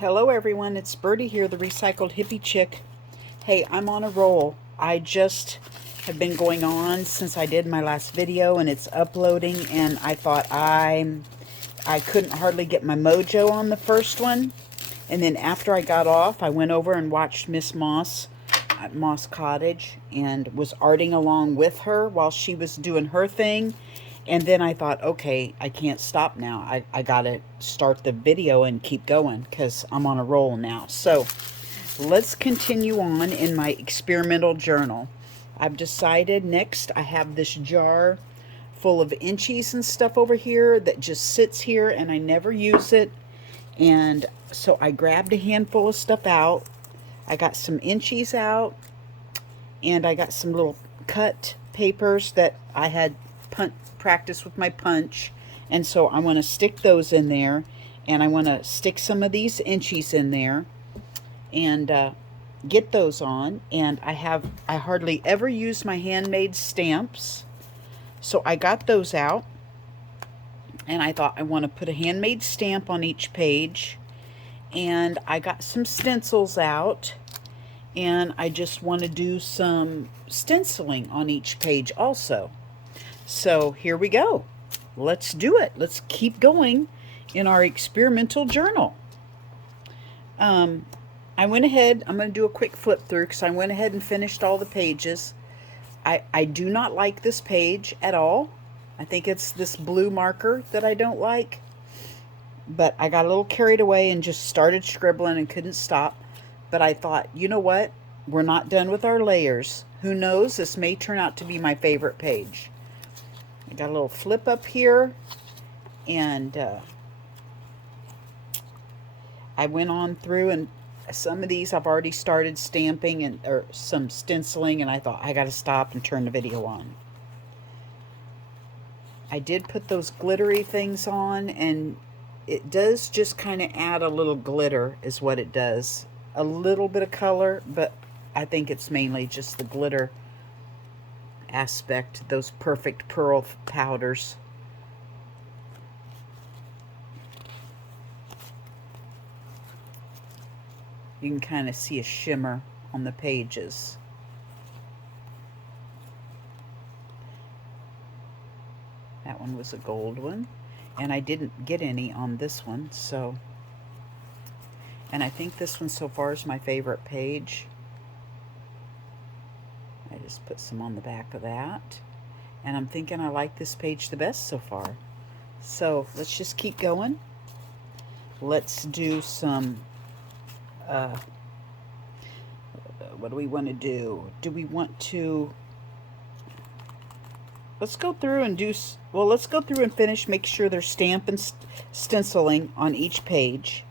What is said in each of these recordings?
Hello everyone, it's Birdie here, the Recycled Hippie Chick. Hey, I'm on a roll. I just have been going on since I did my last video and it's uploading, and I thought I couldn't hardly get my mojo on the first one. And then after I got off, I went over and watched Miss Moss at Moss Cottage and was arting along with her while she was doing her thing. And then I thought, okay, I can't stop now. I got to start the video and keep going because I'm on a roll now. So let's continue on in my experimental journal. I've decided next I have this jar full of inchies and stuff over here that just sits here and I never use it. And so I grabbed a handful of stuff out. I got some inchies out and I got some little cut papers that I had practice with my punch, and so I want to stick those in there, and I want to stick some of these inchies in there and get those on. And I hardly ever use my handmade stamps, so I got those out, and I thought I want to put a handmade stamp on each page. And I got some stencils out, and I just want to do some stenciling on each page also. So here we go. Let's do it. Let's keep going in our experimental journal. I went ahead, I'm going to do a quick flip through because I went ahead and finished all the pages. I do not like this page at all. I think it's this blue marker that I don't like. But I got a little carried away and just started scribbling and couldn't stop. But I thought, you know what? We're not done with our layers. Who knows? This may turn out to be my favorite page. I got a little flip up here, and I went on through, and some of these I've already started stamping or some stenciling, and I thought I got to stop and turn the video on. I did put those glittery things on, and it does just kind of add a little glitter is what it does. A little bit of color, but I think it's mainly just the glitter aspect, those perfect pearl powders. You can kind of see a shimmer on the pages. That one was a gold one, and I didn't get any on this one, so. And I think this one so far is my favorite page. I just put some on the back of that. And I'm thinking I like this page the best so far. So let's just keep going. Let's do some, what do we want to do? Do we want to, let's go through and do, well, let's go through and finish, make sure there's stamp and stenciling on each page.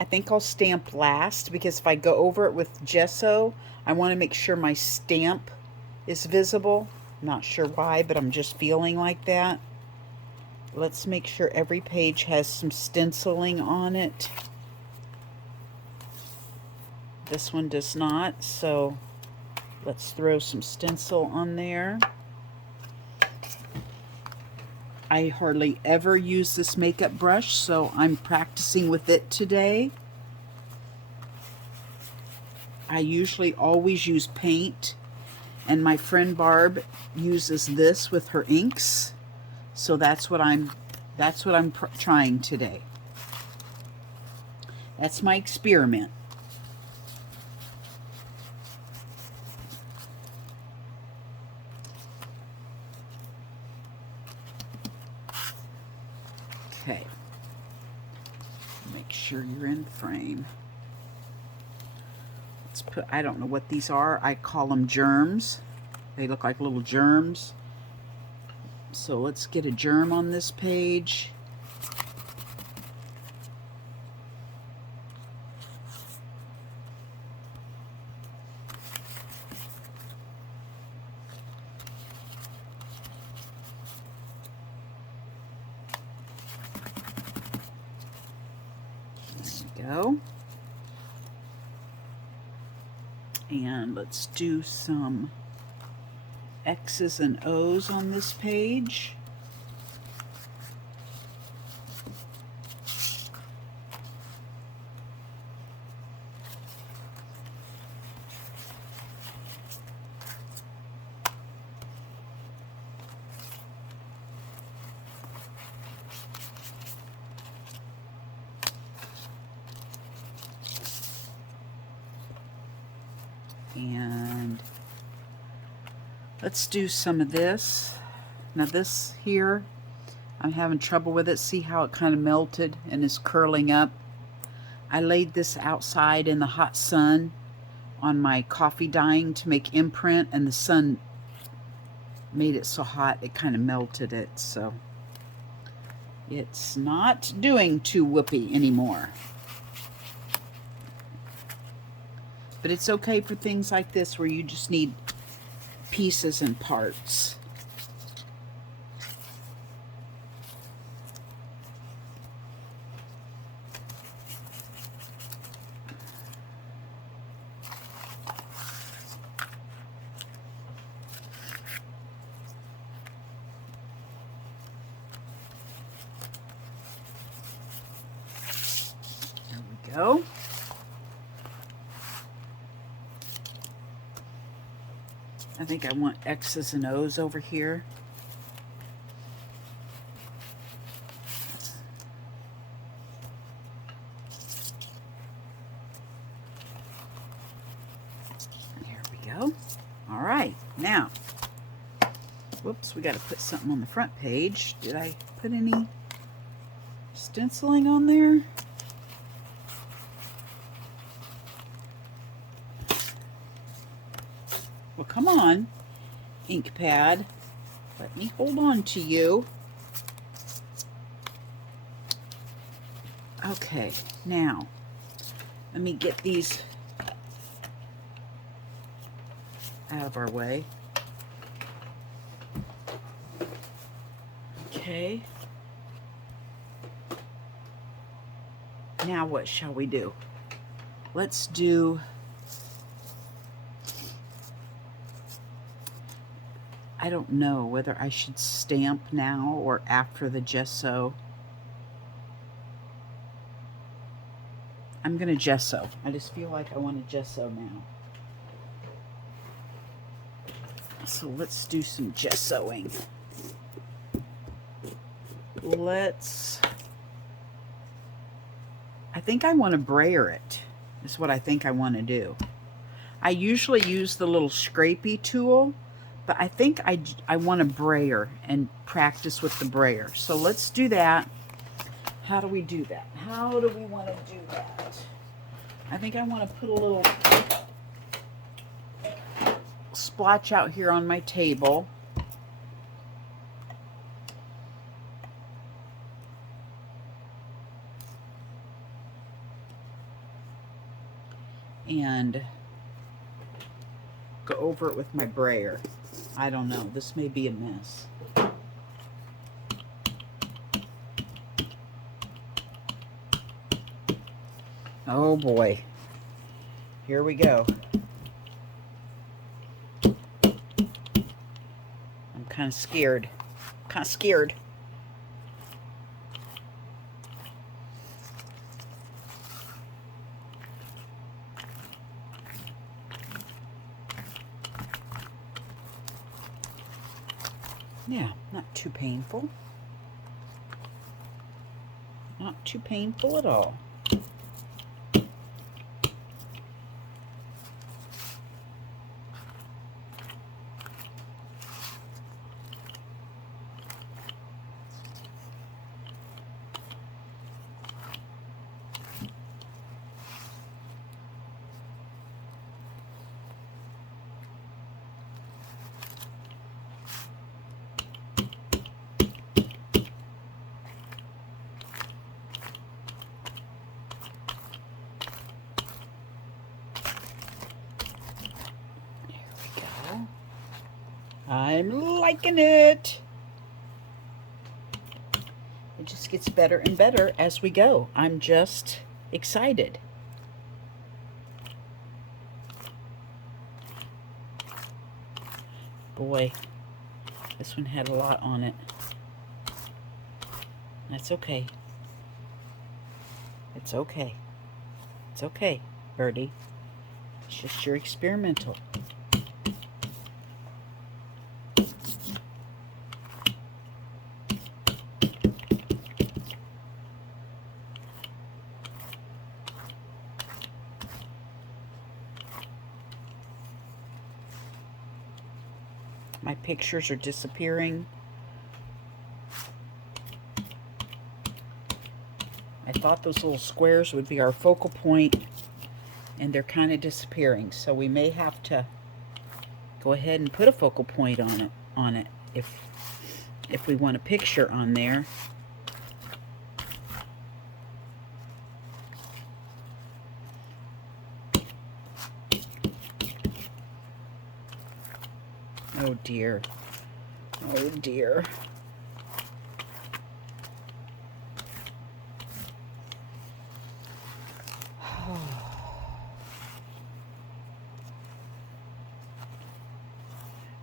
I think I'll stamp last because if I go over it with gesso, I want to make sure my stamp is visible. Not sure why, but I'm just feeling like that. Let's make sure every page has some stenciling on it. This one does not, so let's throw some stencil on there. I hardly ever use this makeup brush, so I'm practicing with it today. I usually always use paint, and my friend Barb uses this with her inks, so that's what I'm trying today. That's my experiment. Okay. Make sure you're in frame. Let's put, I don't know what these are. I call them germs. They look like little germs. So let's get a germ on this page. Go. And let's do some X's and O's on this page. And let's do some of this. Now this here, I'm having trouble with it. See how it kind of melted and is curling up? I laid this outside in the hot sun on my coffee dyeing to make imprint, and the sun made it so hot it kind of melted it. So it's not doing too whoopee anymore. But it's okay for things like this where you just need pieces and parts. There we go. I think I want X's and O's over here. There we go. All right, now, whoops, we got to put something on the front page. Did I put any stenciling on there? Well, come on, ink pad. Let me hold on to you. Okay, now, let me get these out of our way. Okay. Now what shall we do? Let's do... I don't know whether I should stamp now or after the gesso. I'm going to gesso. I just feel like I want to gesso now. So let's do some gessoing. I think I want to brayer it. Is what I think I want to do. I usually use the little scrapey tool, but I think I want to brayer and practice with the brayer. So let's do that. How do we do that? How do we want to do that? I think I want to put a little splotch out here on my table. And go over it with my brayer. I don't know. This may be a mess. Oh boy. Here we go. I'm kind of scared. Kind of scared. Yeah, not too painful. Not too painful at all. I'm liking it. It just gets better and better as we go. I'm just excited. Boy, this one had a lot on it. That's okay. It's okay. It's okay, Birdie. It's just your experimental. My pictures are disappearing. I thought those little squares would be our focal point, and they're kind of disappearing. So we may have to go ahead and put a focal point on it if we want a picture on there. Oh dear. Oh dear.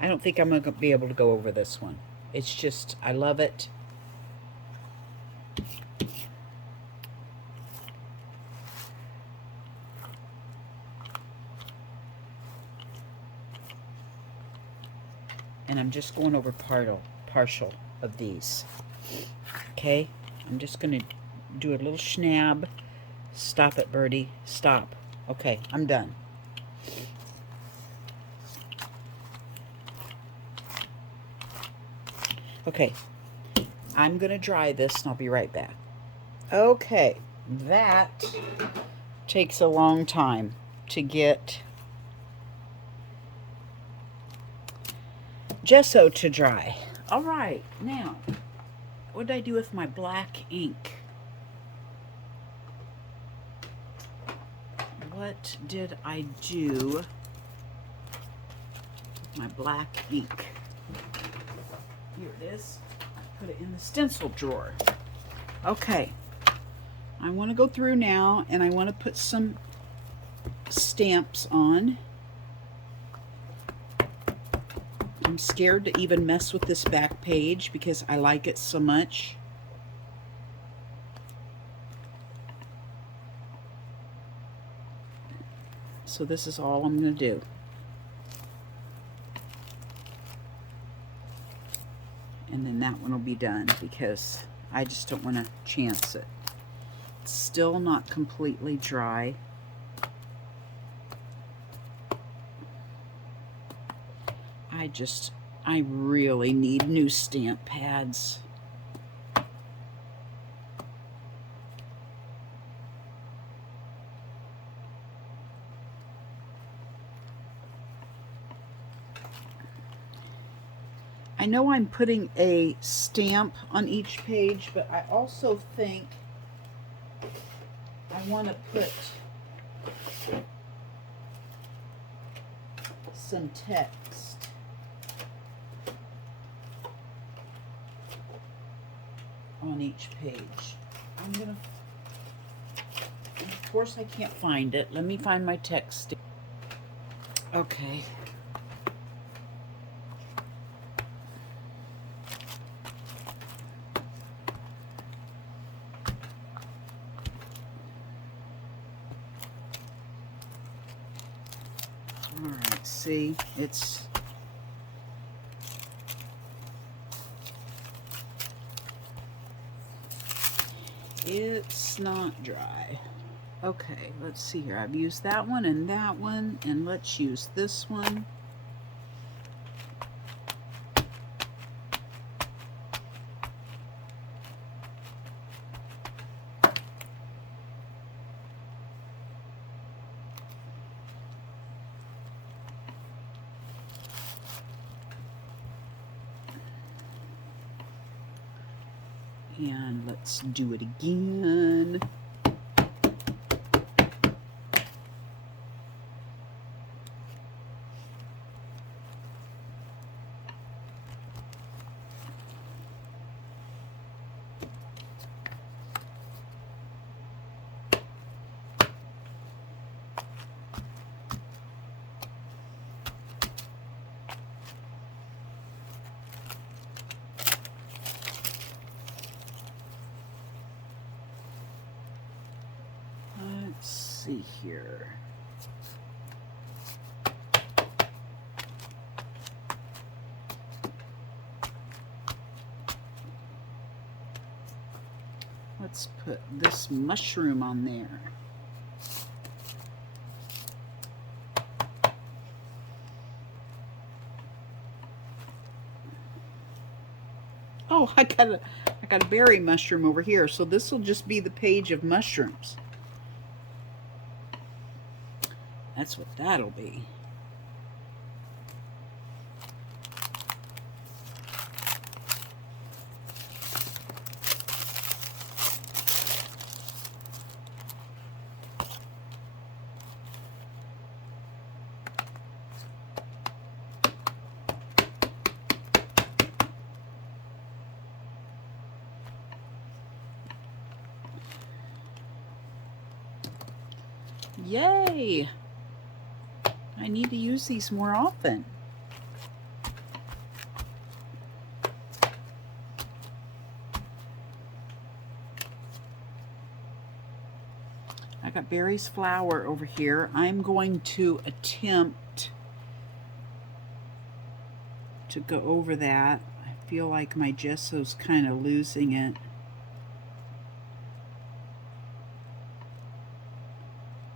I don't think I'm going to be able to go over this one. It's just, I love it. And I'm just going over partial of these. Okay? I'm just going to do a little schnab. Stop it, Birdie. Stop. Okay, I'm done. Okay, I'm going to dry this and I'll be right back. Okay, that takes a long time to get gesso to dry. All right, now, what did I do with my black ink? What did I do with my black ink? Here it is. I put it in the stencil drawer. Okay, I want to go through now and I want to put some stamps on. I'm scared to even mess with this back page because I like it so much. So this is all I'm going to do. And then that one will be done because I just don't want to chance it. It's still not completely dry. I really need new stamp pads. I know I'm putting a stamp on each page, but I also think I want to put some text. On each page. I'm gonna, of course I can't find it. Let me find my text. Okay. All right, see, it's not dry. Okay, let's see here. I've used that one, and let's use this one. And let's do it again. Let's see here. Let's put this mushroom on there. Oh, I got a berry mushroom over here. So this will just be the page of mushrooms. That's what that'll be. Yay! I need to use these more often. I got Barry's flower over here. I'm going to attempt to go over that. I feel like my gesso's kind of losing it.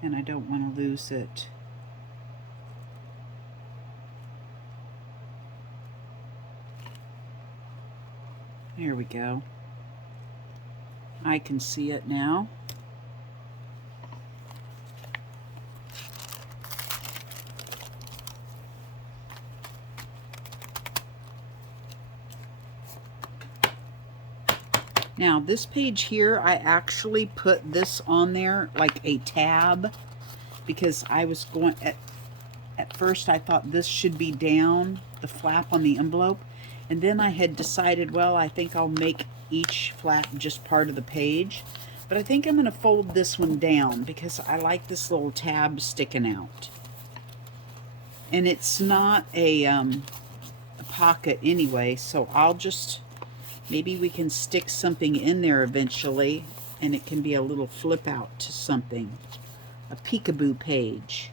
And I don't want to lose it. There we go. I can see it now. Now this page here, I actually put this on there like a tab because I was going, at first I thought this should be down, the flap on the envelope. And then I had decided, well, I think I'll make each flap just part of the page. But I think I'm going to fold this one down because I like this little tab sticking out. And it's not a pocket anyway, so I'll just, maybe we can stick something in there eventually and it can be a little flip out to something. A peekaboo page.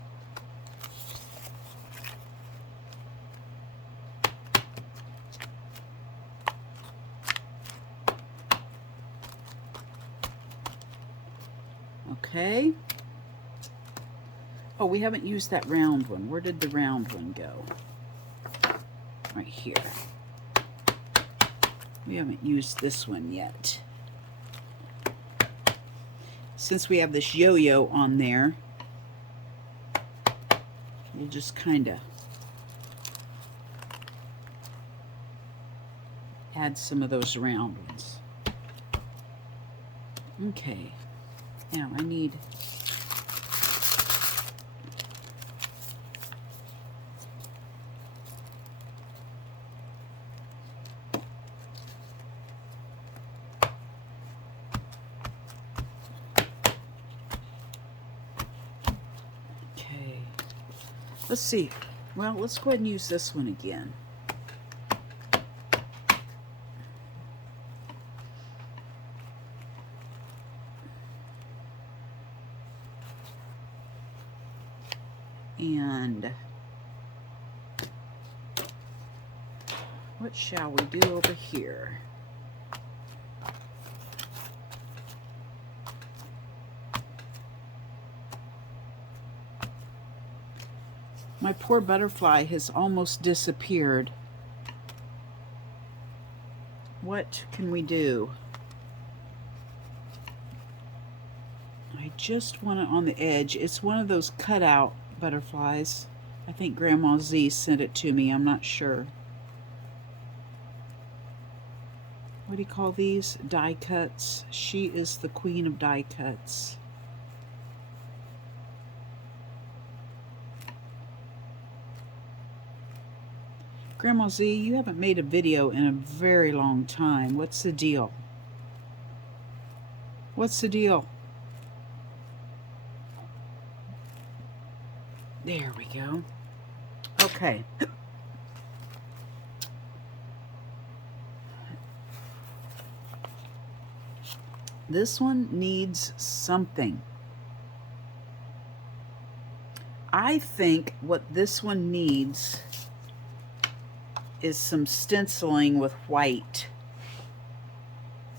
Okay. Oh, we haven't used that round one. Where did the round one go? Right here. We haven't used this one yet. Since we have this yo-yo on there, we'll just kind of add some of those round ones. Okay. Now I need let's see. Well, let's go ahead and use this one again. And what shall we do over here? My poor butterfly has almost disappeared. What can we do? I just want it on the edge. It's one of those cutout butterflies. I think Grandma Z sent it to me. I'm not sure. What do you call these? Die cuts. She is the queen of die cuts. Grandma Z, you haven't made a video in a very long time. What's the deal? What's the deal? There we go. Okay. This one needs something. I think what this one needs is some stenciling with white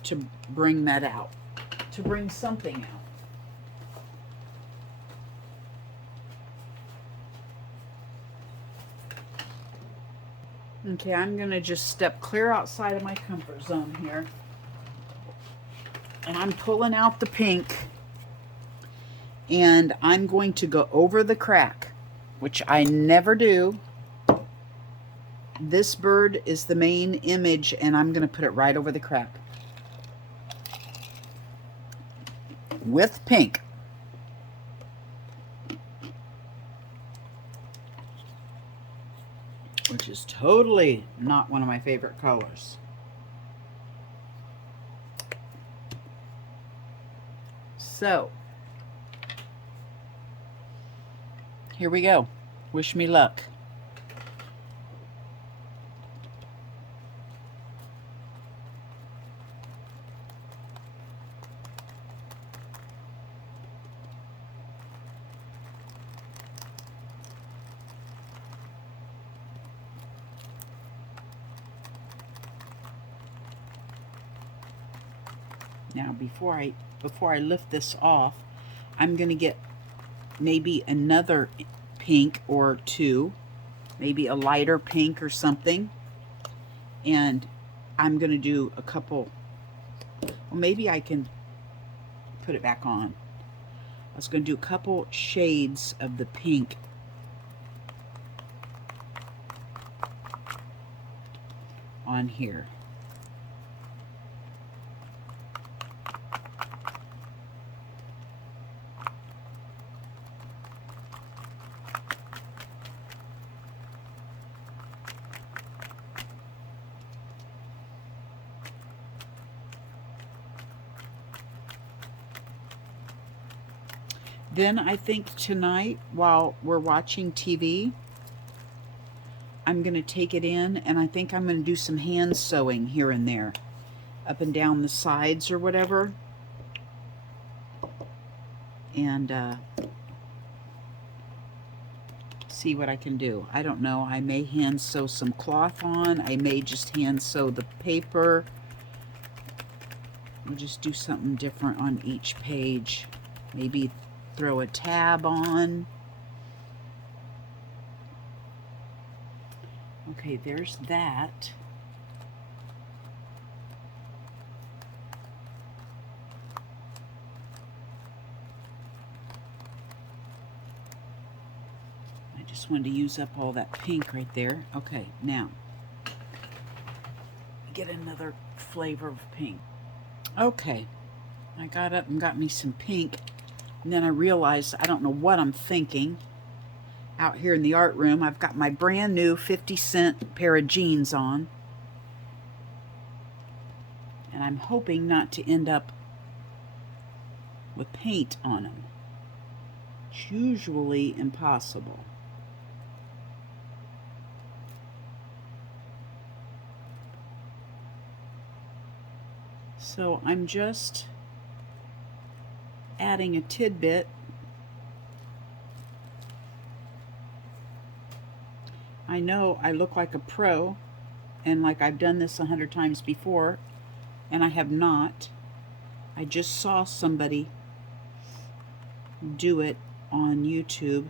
to bring that out, to bring something out. Okay, I'm going to just step clear outside of my comfort zone here. And I'm pulling out the pink. And I'm going to go over the crack, which I never do. This bird is the main image, and I'm going to put it right over the crack. With pink. Which is totally not one of my favorite colors. So, here we go. Wish me luck. Now, before I lift this off, I'm going to get maybe another pink or two, maybe a lighter pink or something, and I'm going to do a couple, well, maybe I can put it back on. I was going to do a couple shades of the pink on here. Then I think tonight, while we're watching TV, I'm going to take it in, and I think I'm going to do some hand sewing here and there, up and down the sides or whatever. And see what I can do. I don't know. I may hand sew some cloth on. I may just hand sew the paper. I'll just do something different on each page. Maybe throw a tab on. Okay, there's that. I just wanted to use up all that pink right there. Okay, now get another flavor of pink. Okay, I got up and got me some pink. And then I realized I don't know what I'm thinking. Out here in the art room, I've got my brand new 50-cent pair of jeans on. And I'm hoping not to end up with paint on them. It's usually impossible. So I'm just adding a tidbit. I know I look like a pro and like I've done this 100 times before, and I have not. I just saw somebody do it on YouTube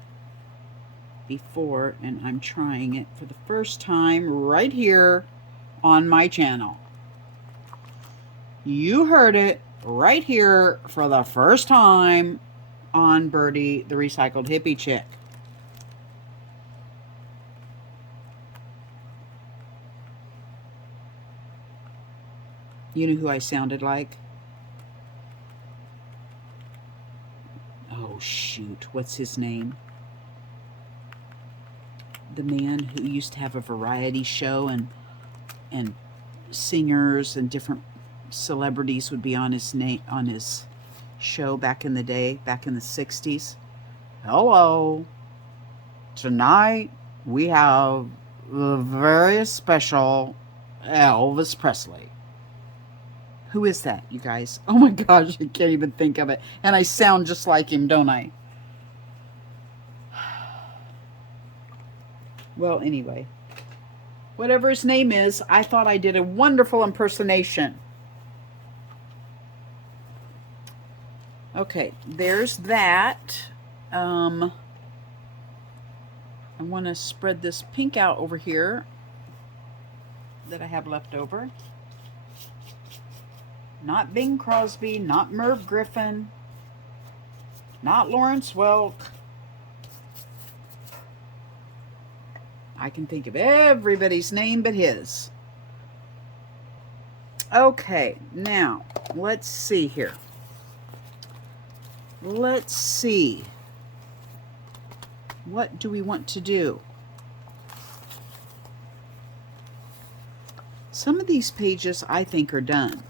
before, and I'm trying it for the first time right here on my channel. You heard it right here for the first time on Birdie, the Recycled Hippie Chick. You know who I sounded like? Oh, shoot. What's his name? The man who used to have a variety show, and singers and different celebrities would be on his show back in the day, back in the 60s. Hello. Tonight we have the very special Elvis Presley. Who is that, you guys? Oh my gosh, I can't even think of it. And I sound just like him, don't I? Well, anyway, whatever his name is, I thought I did a wonderful impersonation. Okay, there's that. I want to spread this pink out over here. that I have left over. Not Bing Crosby, not Merv Griffin, not Lawrence Welk. I can think of everybody's name but his. Okay, now, let's see here. Let's see. What do we want to do? Some of these pages I think are done.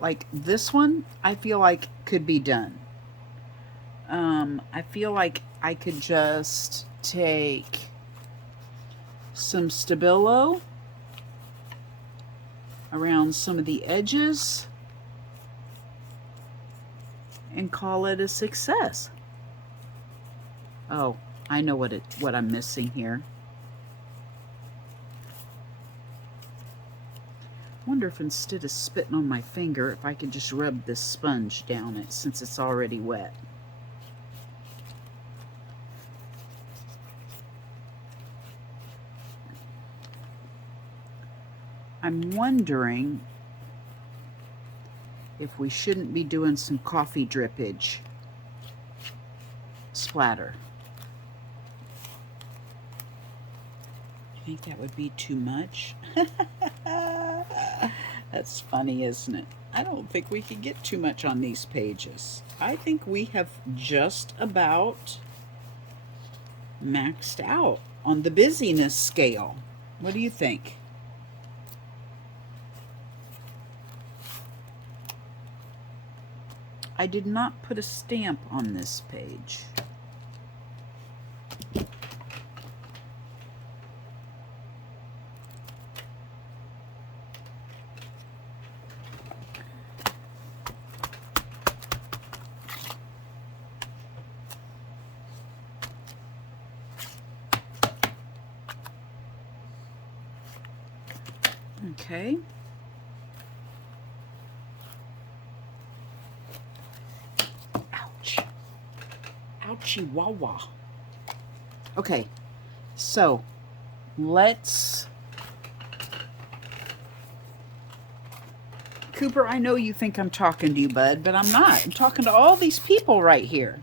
Like this one, I feel like could be done. I feel like I could just take some Stabilo around some of the edges and call it a success. Oh, I know what I'm missing here. Wonder if instead of spitting on my finger, if I could just rub this sponge down it since it's already wet. I'm wondering if we shouldn't be doing some coffee drippage splatter. You think that would be too much? That's funny, isn't it? I don't think we could get too much on these pages. I think we have just about maxed out on the busyness scale. What do you think? I did not put a stamp on this page. Okay. Ouch. Ouchie wah. Okay, so let's... Cooper, I know you think I'm talking to you, bud, but I'm not. I'm talking to all these people right here.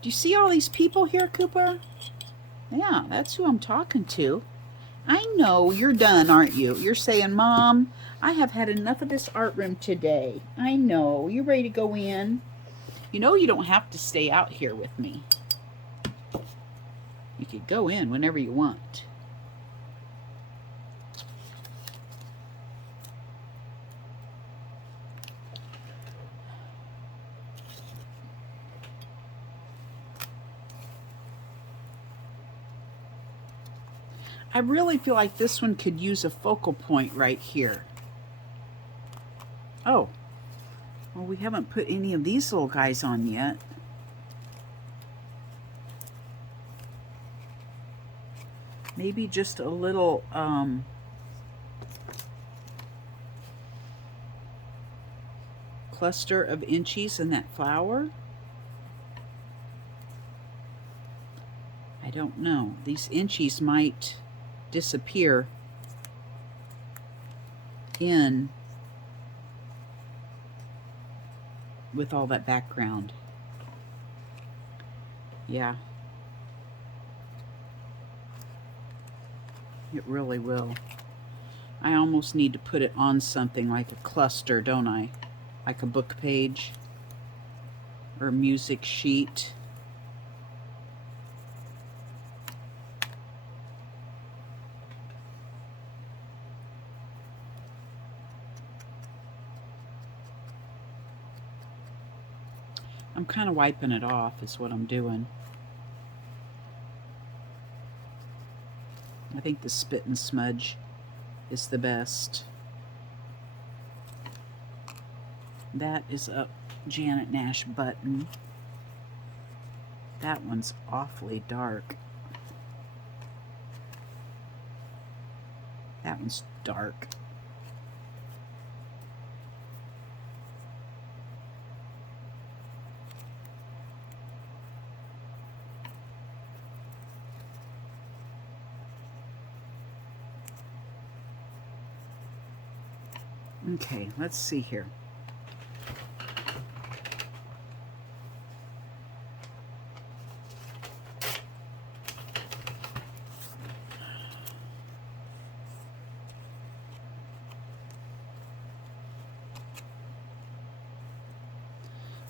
Do you see all these people here, Cooper? Yeah, that's who I'm talking to. I know you're done, aren't you? You're saying, Mom, I have had enough of this art room today. I know. You ready to go in? You know you don't have to stay out here with me. You could go in whenever you want. I really feel like this one could use a focal point right here. Oh, well, we haven't put any of these little guys on yet. Maybe just a little cluster of inchies in that flower. I don't know. These inchies might disappear in with all that background. Yeah. It really will. I almost need to put it on something like a cluster, don't I? Like a book page or a music sheet. I'm kind of wiping it off is what I'm doing. I think the spit and smudge is the best. That is a Janet Nash button. That one's awfully dark. That one's dark. Okay, let's see here.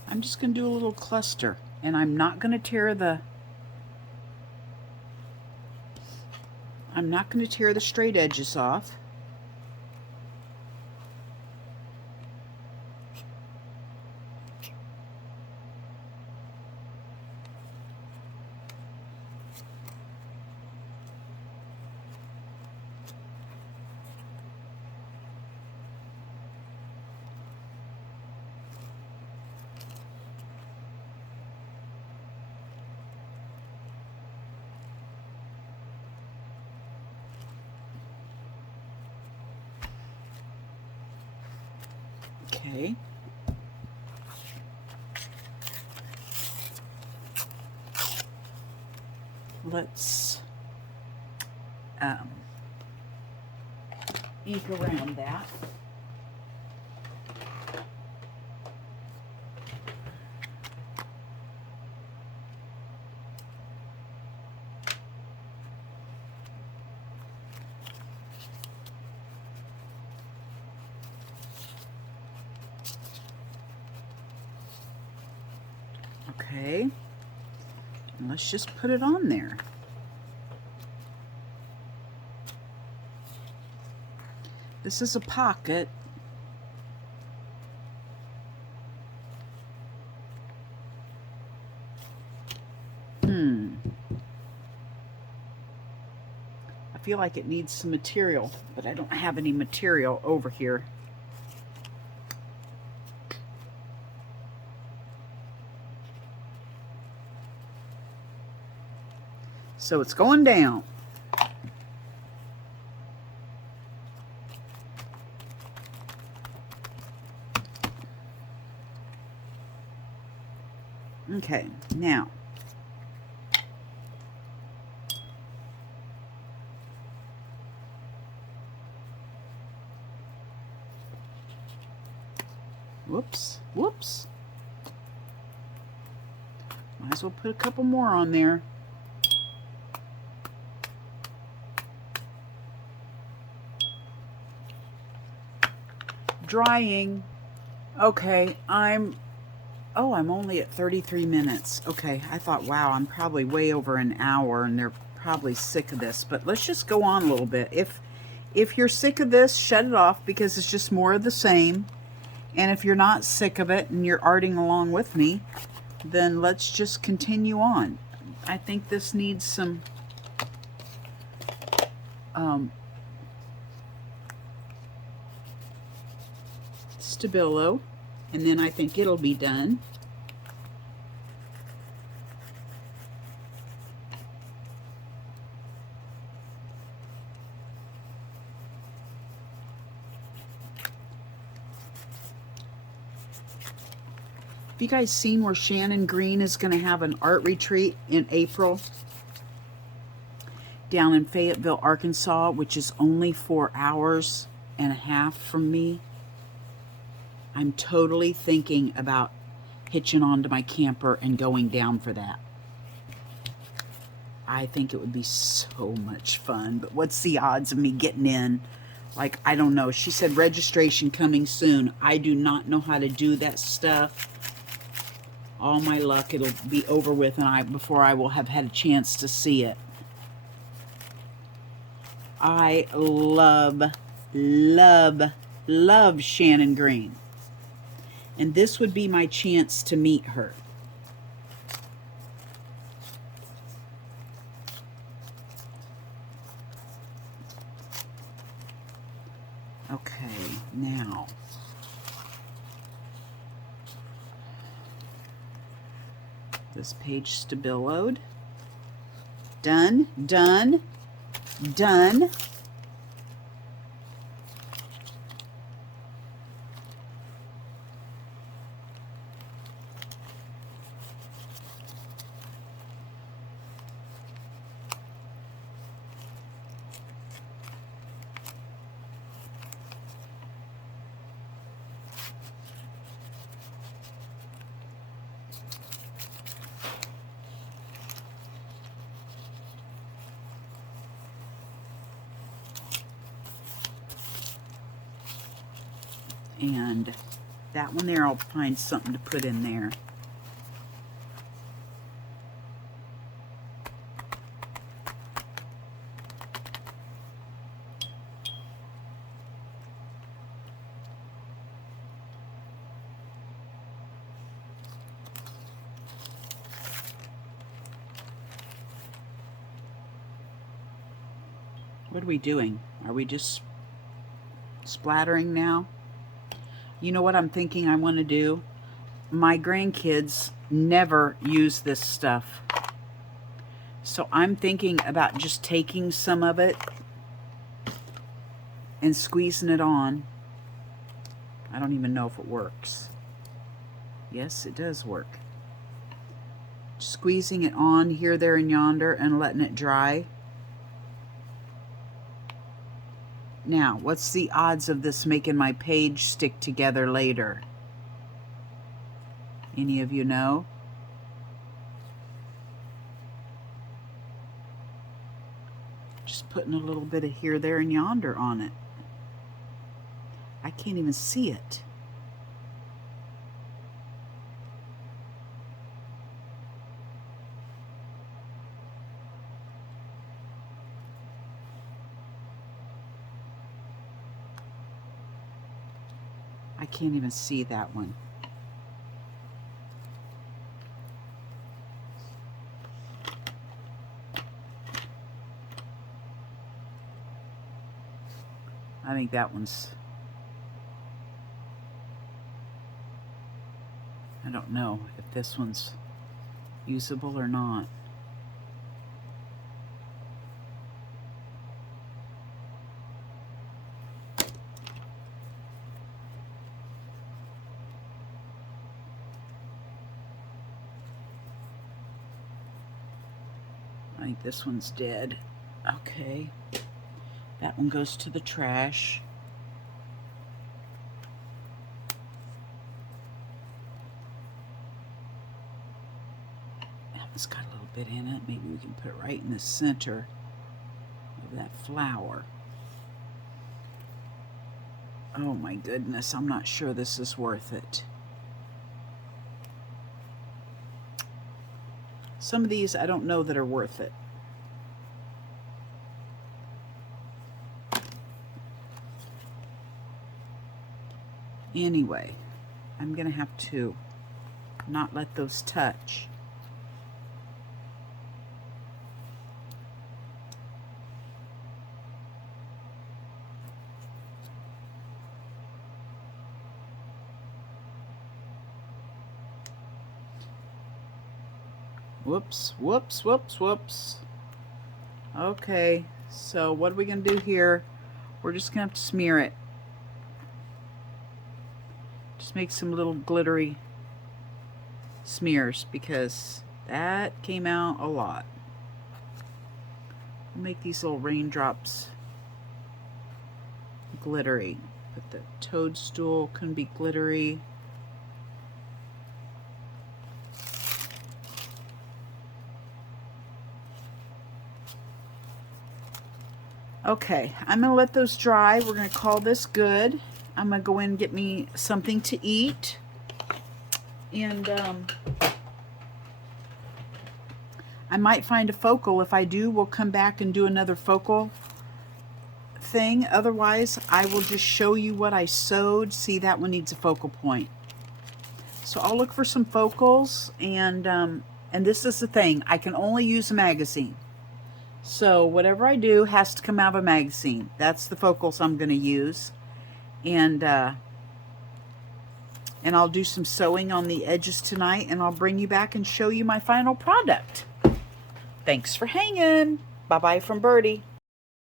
I'm just going to do a little cluster, and I'm not going to tear the straight edges off. Okay. Let's ink around that. Okay, and let's just put it on there. This is a pocket. I feel like it needs some material, but I don't have any material over here. So it's going down. Okay, now whoops. Might as well put a couple more on there. Drying. Okay, I'm only at 33 minutes. Okay, I thought, wow, I'm probably way over an hour and they're probably sick of this, but let's just go on a little bit. If you're sick of this, shut it off because it's just more of the same. And if you're not sick of it and you're arting along with me, then let's just continue on. I think this needs some Stabilo, and then I think it'll be done. Have you guys seen where Shannon Green is going to have an art retreat in April down in Fayetteville, Arkansas, which is only 4 hours and a half from me? I'm totally thinking about hitching onto my camper and going down for that. I think it would be so much fun, but what's the odds of me getting in? Like, I don't know. She said registration coming soon. I do not know how to do that stuff. All my luck, it'll be over with before I will have had a chance to see it. I love Shannon Green. And this would be my chance to meet her. Okay, now this page Stabiloed. Done, done, done. And that one there, I'll find something to put in there. What are we doing? Are we just splattering now? You know what I'm thinking I want to do? My grandkids never use this stuff. So I'm thinking about just taking some of it and squeezing it on. I don't even know if it works. Yes, it does work. Squeezing it on here, there, and yonder and letting it dry. Now, what's the odds of this making my page stick together later? Any of you know? Just putting a little bit of here, there, and yonder on it. I can't even see it. I can't even see that one. I think that one's, I don't know if this one's usable or not. I think this one's dead. Okay. That one goes to the trash. That one's got a little bit in it. Maybe we can put it right in the center of that flower. Oh my goodness, I'm not sure this is worth it. Some of these I don't know that are worth it. Anyway, I'm gonna have to not let those touch. Whoops, whoops, whoops, whoops. Okay, so what are we gonna do here? We're just gonna have to smear it. Just make some little glittery smears because that came out a lot. We'll make these little raindrops glittery. But the toadstool can be glittery. Okay, I'm gonna let those dry. We're gonna call this good. I'm gonna go in and get me something to eat. And I might find a focal. If I do, we'll come back and do another focal thing. Otherwise, I will just show you what I sewed. See, that one needs a focal point. So I'll look for some focals, and this is the thing. I can only use a magazine. So whatever I do has to come out of a magazine. That's the focals I'm going to use. And I'll do some sewing on the edges tonight, and I'll bring you back and show you my final product. Thanks for hanging. Bye-bye from Birdie.